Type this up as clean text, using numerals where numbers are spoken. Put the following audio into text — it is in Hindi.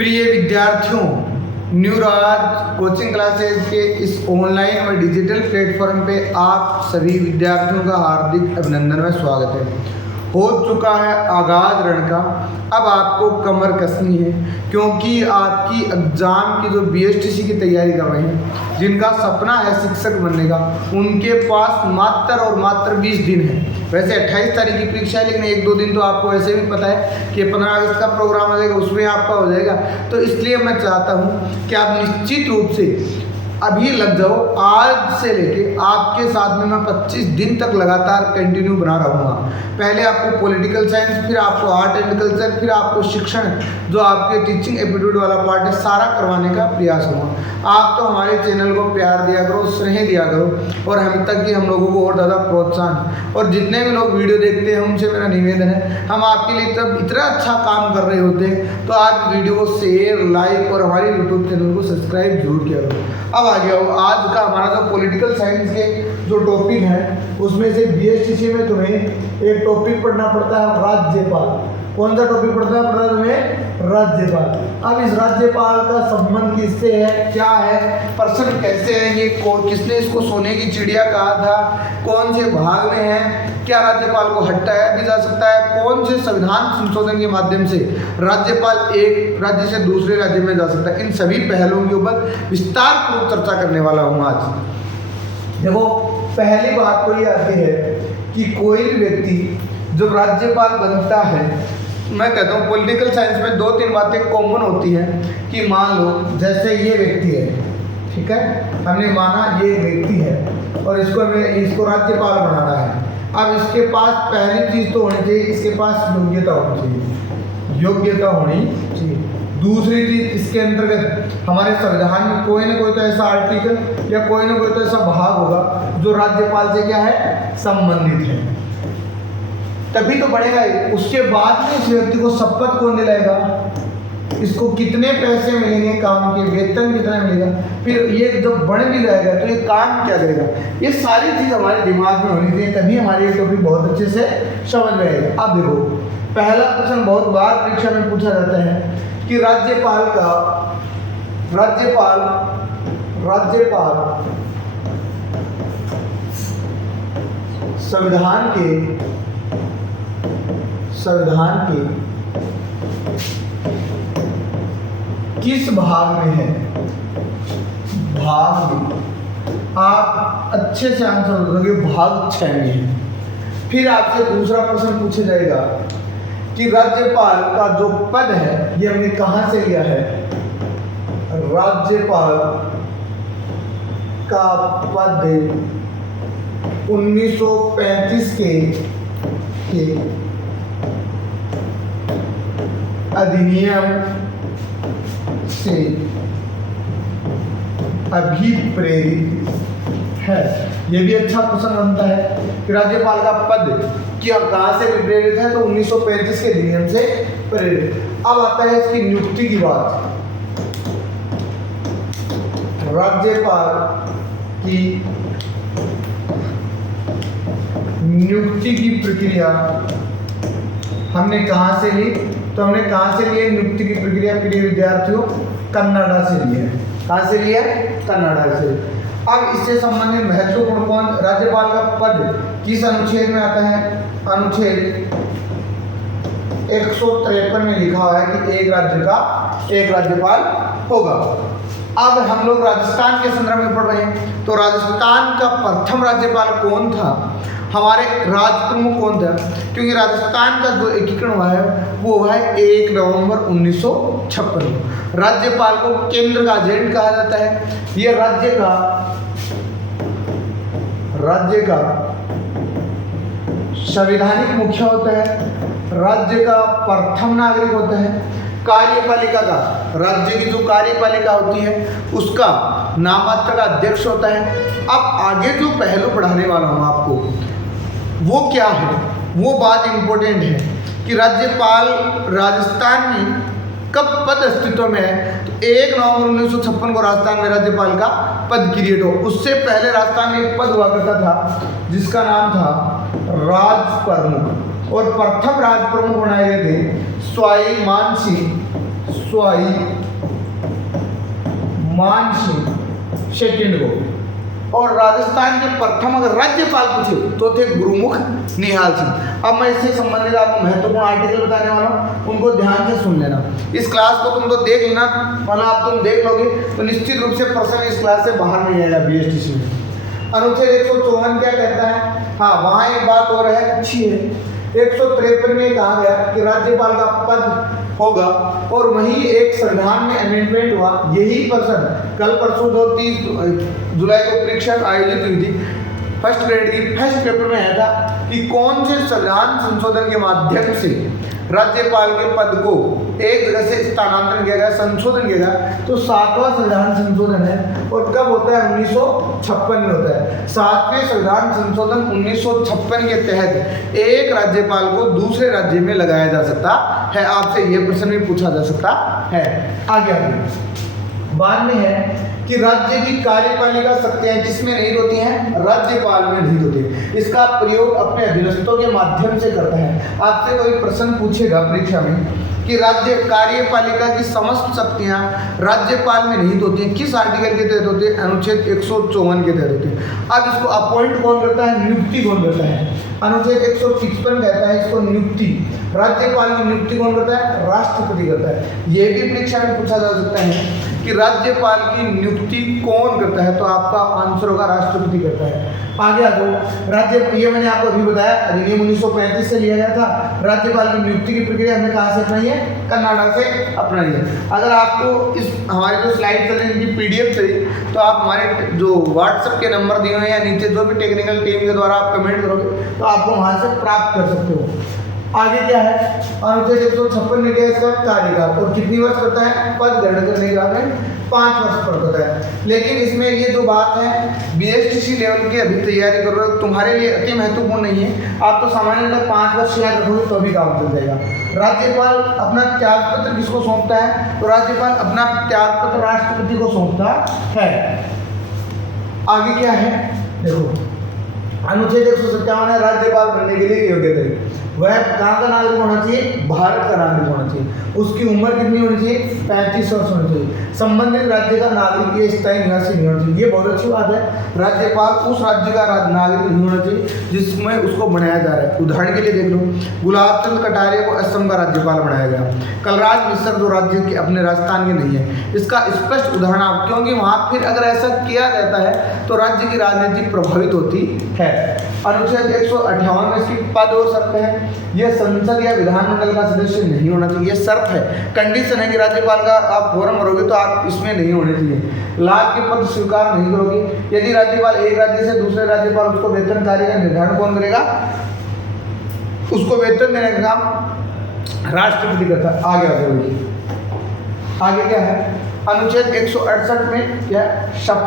प्रिय विद्यार्थियों, न्यू राज कोचिंग क्लासेज के इस ऑनलाइन और डिजिटल प्लेटफॉर्म पे आप सभी विद्यार्थियों का हार्दिक अभिनंदन व स्वागत है। हो चुका है आगाज रण का, अब आपको कमर कसनी है क्योंकि आपकी एग्ज़ाम की जो बीएसटीसी की तैयारी कर रहे हैं, जिनका सपना है शिक्षक बनने का, उनके पास मात्र और मात्र 20 दिन है। वैसे 28 तारीख की परीक्षा है, लेकिन 1-2 दिन तो आपको वैसे भी पता है कि 15 अगस्त का प्रोग्राम हो जाएगा, उसमें आपका हो जाएगा। तो इसलिए मैं चाहता हूँ कि आप निश्चित रूप से अभी लग जाओ। आज से लेके आपके साथ में मैं 25 दिन तक लगातार कंटिन्यू बना रहूँगा। पहले आपको पॉलिटिकल साइंस, फिर आपको आर्ट एंड कल्चर, फिर आपको शिक्षण, जो आपके टीचिंग एप्टीट्यूड वाला पार्ट है, सारा करवाने का प्रयास होगा। आप तो हमारे चैनल को प्यार दिया करो, स्नेह दिया करो और हम तक कि हम लोगों को और ज़्यादा प्रोत्साहन। और जितने भी लोग वीडियो देखते हैं उनसे मेरा निवेदन है, हम आपके लिए तब इतना अच्छा काम कर रहे होते हैं तो आप वीडियो को शेयर, लाइक और हमारे यूट्यूब चैनल को सब्सक्राइब जरूर किया करो। अब आ गया हो आज का हमारा जो पॉलिटिकल साइंस के जो टॉपिक है, उसमें से बीएसटीसी में तुम्हें एक टॉपिक पढ़ना पड़ता है राज्यपाल। कौन सा टॉपिक पढ़ता है तुम्हें? राज्यपाल। अब इस राज्यपाल का संबंध किससे है, क्या है, प्रश्न कैसे है, ये किसने इसको सोने की चिड़िया कहा था, कौन से भाग में है, क्या राज्यपाल को हटाया भी जा सकता है, कौन से संविधान संशोधन के माध्यम से राज्यपाल एक राज्य से दूसरे राज्य में जा सकता है, इन सभी पहलुओं के ऊपर विस्तार पूर्वक चर्चा करने वाला हूँ आज। देखो, पहली बात तो ये आती है कि कोई भी व्यक्ति जब राज्यपाल बनता है, मैं कहता हूँ पॉलिटिकल साइंस में 2-3 बातें कॉमन होती हैं कि मान लो जैसे ये व्यक्ति है, ठीक है, हमने माना ये व्यक्ति है और इसको राज्यपाल बनाना है। अब इसके पास पहली चीज़ तो होनी चाहिए, इसके पास योग्यता होनी चाहिए, योग्यता होनी चाहिए। दूसरी चीज़, इसके अंतर्गत हमारे संविधान में कोई ना कोई तो ऐसा आर्टिकल या कोई ना कोई तो ऐसा भाग होगा जो राज्यपाल से क्या है, संबंधित है, तभी तो बढ़ेगा। उसके बाद में इस व्यक्ति को शपथ कौन दिलाएगा, इसको कितने पैसे मिलेंगे, काम के वेतन कितना मिलेगा, फिर ये जब बढ़ भी जाएगा तो ये काम क्या करेगा, ये सारी चीज़ हमारे दिमाग में होनी चाहिए, तभी हमारे ये टॉपिक बहुत अच्छे से समझ में आएगा। अब देखो, पहला प्रश्न बहुत बार परीक्षा में पूछा जाता है कि राज्यपाल संविधान के किस भाग में है, भाग में। आप अच्छे से आंसर दोगे, भाग 6 में है। फिर आपसे दूसरा प्रश्न पूछा जाएगा कि राज्यपाल का जो पद है ये हमने कहाँ से लिया है, राज्यपाल का पद 1935 के अधिनियम से अभिप्रेरित है। यह भी अच्छा प्रश्न बनता है कि राज्यपाल का पद क्या कहाँ से प्रेरित है, तो 1935 के अधिनियम से प्रेरित। अब आता है इसकी नियुक्ति की बात। राज्यपाल की नियुक्ति की प्रक्रिया हमने कहाँ से ली, तो हमने कहाँ से लिए नियुक्ति की प्रक्रिया प्रिय विद्यार्थियों, कन्नड़ा से लिए। कहाँ से लिए? कन्नड़ा से। अब इससे संबंधित महत्वपूर्ण कौन, राज्यपाल का पद किस अनुच्छेद में आता है, अनुच्छेद 153 में लिखा हुआ है कि एक राज्य का एक राज्यपाल होगा। अब हम लोग राजस्थान के संदर्भ में पढ़ रहे हैं, तो राजस्थान का प्रथम राज्यपाल कौन था, हमारे राज प्रमुख कौन था, क्योंकि राजस्थान का जो एकीकरण हुआ है वो हुआ है 1 नवंबर 1956। राज्यपाल को केंद्र का एजेंट कहा जाता है। यह राज्य का संवैधानिक मुखिया होता है, राज्य का प्रथम नागरिक होता है, कार्यपालिका का, राज्य की जो कार्यपालिका होती है उसका नाममात्र का अध्यक्ष होता है। अब आगे जो पहलू पढ़ाने वाला हूँ आपको, वो क्या है, वो बात इंपॉर्टेंट है कि राज्यपाल राजस्थान में कब पद अस्तित्व में है, तो 1 नवंबर 1956 को राजस्थान में राज्यपाल का पद क्रिएट हो। उससे पहले राजस्थान में एक पद हुआ करता था जिसका नाम था राज प्रमुख, और प्रथम राज प्रमुख बनाए गए थे स्वाई स्वाई मान सिंह सेकेंड को, और राजस्थान के प्रथम अगर राज्यपाल पूछे तो थे गुरुमुख निहाल सिंह। अब मैं इससे संबंधित आपको महत्वपूर्ण आर्टिकल बताने वाला हूँ, उनको ध्यान से सुन लेना। इस क्लास को तुम तो देख लेना, मतलब आप तुम देख लोगे तो निश्चित रूप से प्रश्न इस क्लास से बाहर नहीं आएगा BSTC में। अनुच्छेद 154 क्या कहता है? हाँ, वहाँ एक बात और है, अच्छी है। 153 में कहा गया कि राज्यपाल का पद होगा, और वहीं एक संविधान में अमेंडमेंट हुआ। यही प्रश्न कल परसों जो 30 जुलाई को परीक्षा आयोजित हुई थी फर्स्ट ग्रेड की, फर्स्ट पेपर में आया था कि कौन से संविधान संशोधन के माध्यम से राज्यपाल के पद को एक जगह से स्थानांतरण किया गया, संशोधन किया गया। तो 7वां संविधान संशोधन है, और कब होता है? 1956 में होता है। 7वें संविधान संशोधन 1956 के तहत एक राज्यपाल को दूसरे राज्य में लगाया जा सकता है। आपसे यह प्रश्न भी पूछा जा सकता है। आगे बाद में है कि राज्य की कार्यपालिका शक्तियां किसमें नहीं होती हैं? राज्यपाल में नहीं होती। इसका प्रयोग अपने अधीनस्थों के माध्यम से करता है। आपसे कोई प्रश्न पूछेगा परीक्षा में कि राज्य कार्यपालिका की समस्त शक्तियां राज्यपाल में नहीं होती हैं, किस आर्टिकल के तहत होती है? अनुच्छेद 154 के तहत होती है। अब इसको अपॉइंट कौन करता है? नियुक्ति कौन करता है? अनुच्छेद 155 कहता है इसको नियुक्ति, राज्यपाल की नियुक्ति कौन करता है? राष्ट्रपति करता है। यह भी परीक्षा में पूछा जा सकता है कि राज्यपाल की नियुक्ति कौन करता है, तो आपका आंसर होगा राष्ट्रपति करता है। आगे आ जाओ, राज्य ये मैंने आपको अभी बताया, अधिनियम 1935 से लिया गया था। राज्यपाल की नियुक्ति की प्रक्रिया हमने कहाँ से अपनाई है? कर्नाटक से अपनाई है। अगर आपको इस हमारे जो स्लाइड चल रही है PDF चाहिए, तो आप हमारे जो व्हाट्सएप के नंबर दिए हुए हैं या नीचे जो भी टेक्निकल टीम के द्वारा आप कमेंट करोगे तो आपको वहाँ से प्राप्त कर सकते हो। आगे क्या है? अनुच्छेद 156 में क्या है? इसका कार्यकाल, और कितनी वर्ष करता है? पद ग्रहण करने के बाद में 5 वर्ष पर होता है। लेकिन इसमें ये जो बात है BSTC लेवल की अभी तैयारी कर रहे हो, तुम्हारे लिए अति महत्वपूर्ण नहीं है। आप तो सामान्यतः 5 वर्ष याद रखोगे तो भी काम चल जाएगा। राज्यपाल अपना त्यागपत्र किसको सौंपता है? तो राज्यपाल अपना त्यागपत्र राष्ट्रपति को सौंपता है। आगे क्या है देखो, अनुच्छेद 157 है राज्यपाल बनने के लिए योग्यता, वह कहाँ का नागरिक होना चाहिए? भारत का नागरिक होना चाहिए। उसकी उम्र कितनी होनी चाहिए? 35 वर्ष होनी चाहिए। संबंधित राज्य का नागरिक ये स्थायी निवासी नहीं होना चाहिए। ये बहुत अच्छी बात है। राज्यपाल उस राज्य का नागरिक नहीं होना चाहिए जिसमें उसको बनाया जा रहा है। उदाहरण के लिए देख लो, गुलाब चंद कटारिया को असम का राज्यपाल बनाया गया। कलराज मिश्र जो राज्य के अपने राजस्थान के नहीं है, इसका स्पष्ट उदाहरण आप, क्योंकि वहाँ फिर अगर ऐसा किया जाता है तो राज्य की राजनीति प्रभावित होती है। अनुच्छेद 158 में इसकी पद और शर्त है। यह संसद या विधानमंडल का सदस्य नहीं होना चाहिए। यह शर्त है, कंडीशन है कि राज्यपाल का आप फॉर्म भरोगे तो आप इसमें नहीं होने चाहिए। लाभ के पद स्वीकार नहीं करोगे। यदि राज्यपाल एक राज्य से दूसरे राज्यपाल उसको वेतन कार्य का निर्धारण कौन करेगा? उसको वेतन देने का काम राष्ट्रपति करता है। आगे आगे क्या है? अनुच्छेद 168 में क्या